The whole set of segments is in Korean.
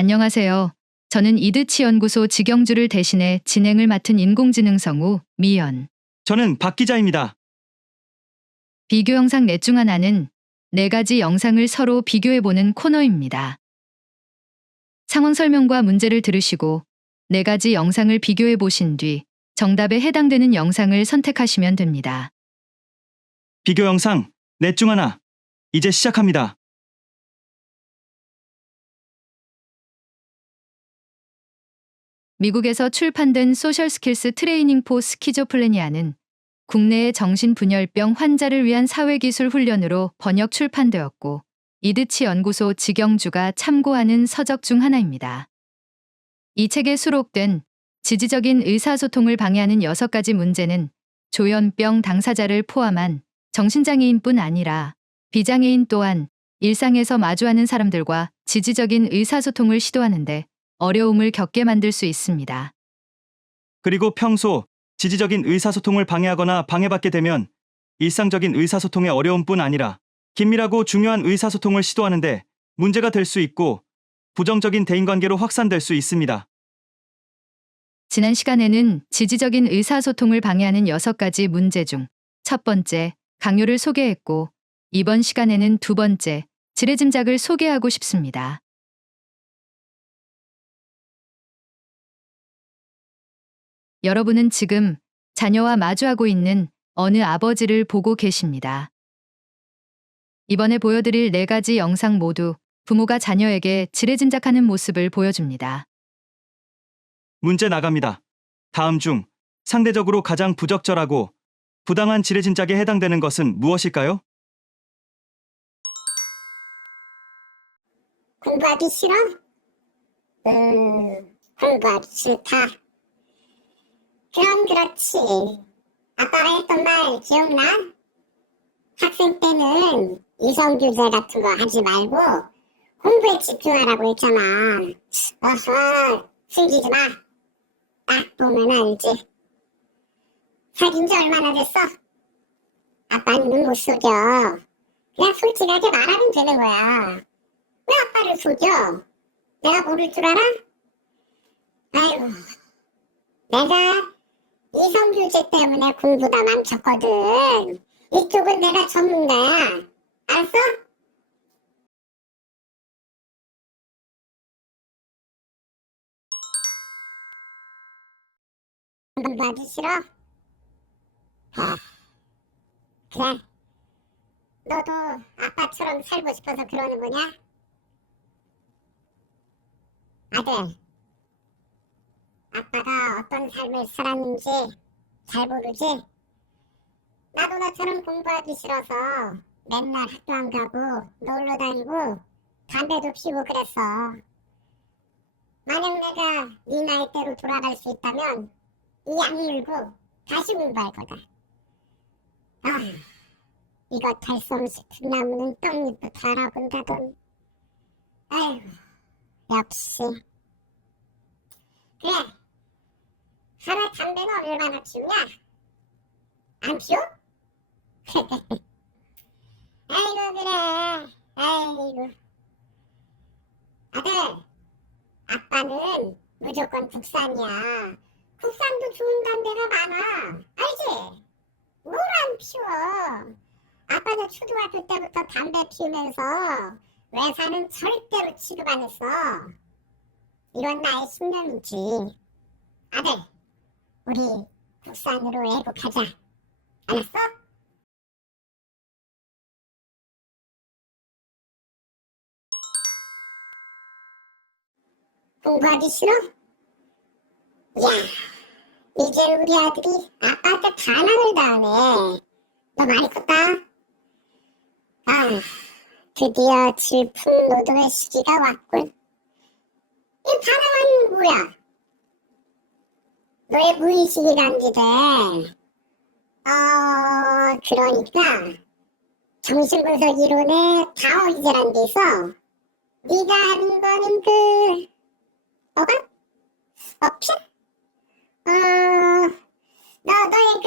안녕하세요. 저는 이드치 연구소 직영주를 대신해 진행을 맡은 인공지능 성우 미연. 저는 박 기자입니다. 비교 영상 넷 중 하나는 네 가지 영상을 서로 비교해보는 코너입니다. 상황 설명과 문제를 들으시고 네 가지 영상을 비교해 보신 뒤 정답에 해당되는 영상을 선택하시면 됩니다. 비교 영상 넷 중 하나. 이제 시작합니다. 미국에서 출판된 소셜 스킬스 트레이닝 포 스키조플레니아는 국내의 정신분열병 환자를 위한 사회기술 훈련으로 번역 출판되었고 이드치 연구소 직영주가 참고하는 서적 중 하나입니다. 이 책에 수록된 지지적인 의사소통을 방해하는 여섯 가지 문제는 조현병 당사자를 포함한 정신장애인뿐 아니라 비장애인 또한 일상에서 마주하는 사람들과 지지적인 의사소통을 시도하는데 어려움을 겪게 만들 수 있습니다. 그리고 평소 지지적인 의사소통을 방해하거나 방해받게 되면 일상적인 의사소통의 어려움뿐 아니라 긴밀하고 중요한 의사소통을 시도하는데 문제가 될 수 있고 부정적인 대인관계로 확산될 수 있습니다. 지난 시간에는 지지적인 의사소통을 방해하는 여섯 가지 문제 중 첫 번째, 강요를 소개했고, 이번 시간에는 두 번째, 지레짐작을 소개하고 싶습니다. 여러분은 지금 자녀와 마주하고 있는 어느 아버지를 보고 계십니다. 이번에 보여드릴 네 가지 영상 모두 부모가 자녀에게 지레짐작하는 모습을 보여줍니다. 문제 나갑니다. 다음 중 상대적으로 가장 부적절하고 부당한 지레짐작에 해당되는 것은 무엇일까요? 공부하기 싫어? 음, 공부하기 싫다. 그럼 그렇지. 아빠가 했던 말 기억나? 학생 때는 이성 교제 같은 거 하지 말고 공부에 집중하라고 했잖아. 어허, 숨기지 마. 딱 보면 알지. 사귄 지 얼마나 됐어? 아빠는 눈못 속여. 그냥 솔직하게 말하면 되는 거야. 왜 아빠를 속여? 내가 모를 줄 알아? 아이고, 내가 이성교제 때문에 공부 다 망쳤거든. 이쪽은 내가 전문가야. 알았어? 공부하기 싫어? 아, 그래. 너도 아빠처럼 살고 싶어서 그러는 거냐? 아들, 아빠가 어떤 삶을 살았는지 잘 모르지? 나도 너처럼 공부하기 싫어서 맨날 학교 안 가고 놀러 다니고 담배도 피우고 그랬어. 만약 내가 네 나이대로 돌아갈 수 있다면 이 악물고 다시 공부할 거다. 아, 이거 달성시 나무는 떡잎부터 알아본다던. 아이고, 역시. 그래. 하나 담배는 얼마나 피우냐? 안 피워? 아이고 그래. 아이고. 아들, 아빠는 무조건 국산이야. 국산도 좋은 담배가 많아. 알지? 뭘 안 피워? 아빠는 초등학교 때부터 담배 피우면서 외사는 절대로 취급 안 했어. 이건 나의 신념이지. 아들, 우리 국산으로 애국하자. 알았어? 공부하기 싫어? 야, 이제 우리 아들이 아빠한테 반항을 당하네. 너 많이 컸다. 아, 드디어 질풍 노동의 시기가 왔군. 이 반항은 뭐야? 너의 무의식이 감지돼. 어, 그러니까 정신분석 이론의 다오이즈란 데서 네가 하는 거는 그 뭐가? 어필? 어, 너 너의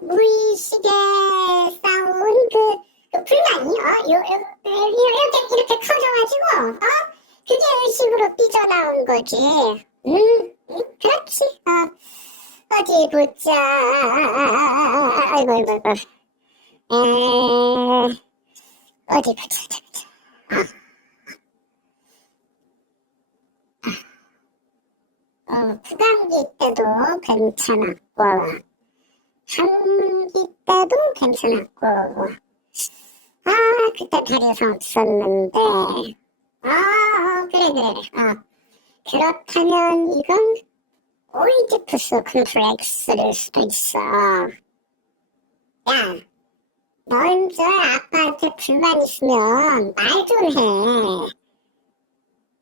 그 무의식에 쌓은 그, 그 불만이 어, 요, 요, 요, 이렇게 이렇게 커져가지고 어? 그게 식으로 삐져나온 거지. 응, 응, 그렇지. 어, 어디 보자. 아이고, 아이고, 아이고. 에, 어디 보자, 어디 보자. 어, 부감기 때도 괜찮았고, 감기 때도 괜찮았고, 아, 그때 다리에서 없었는데, 아, 그래, 그래, 어. 그렇다면 이건 오이디푸스 컴플렉스일 수도 있어. 야, 넌저 아빠한테 불만 있으면 말 좀 해.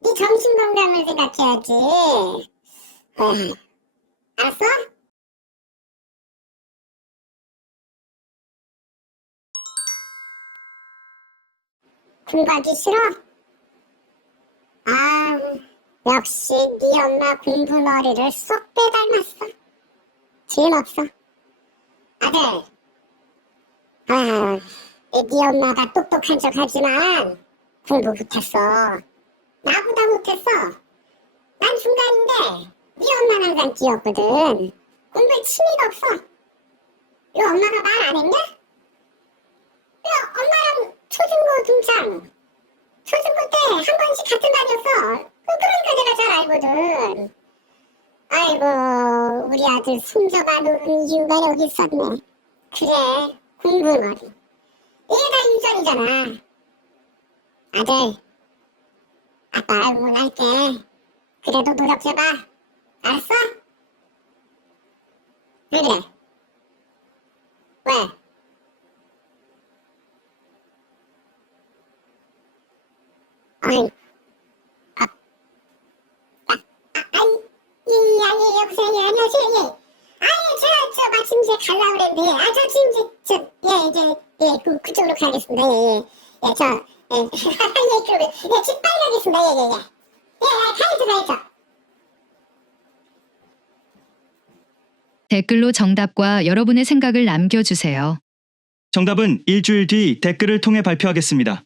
네 정신 건강을 생각해야지. 에휴, 알았어? 공부하기 싫어? 아, 역시 네 엄마 공부머리를 쏙 빼닮았어. 질없어. 아들, 아, 네 엄마가 똑똑한 척 하지만 공부 못했어. 나보다 못했어. 난 중간인데 네 엄마는 항상 뛰었거든. 공부에 취미가 없어. 이 엄마가 말 안 했냐? 야, 엄마랑 초중고 동창. 초중고 때 한 번씩 같은 반이었어. 그- 그러니까 내가 잘 알거든. 아이고, 우리 아들 손자가 노는 이유가 여기 있었네. 그래, 공부머리. 얘가 유전이잖아. 아들, 아빠 응원할게. 그래도 노력 해봐. 알았어? 왜 그래? 왜? 아이, 아, 아, 아, 아이, 예, 예, 아니, 여보세요, 예, 안녕하세요, 예. 아니, 저, 저, 마침 이제 가려고 그랬는데, 아, 저 지금 이제, 저, 예, 이제, 예, 그, 그쪽으로 가겠습니다, 예, 예. 예, 저, 예, 예, 그러면, 예, 집 빨리 가겠습니다, 예, 예, 예. 예, 예, 가야죠, 가야죠. 댓글로 정답과 여러분의 생각을 남겨주세요. 정답은 일주일 뒤 댓글을 통해 발표하겠습니다.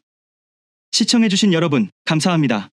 시청해주신 여러분, 감사합니다.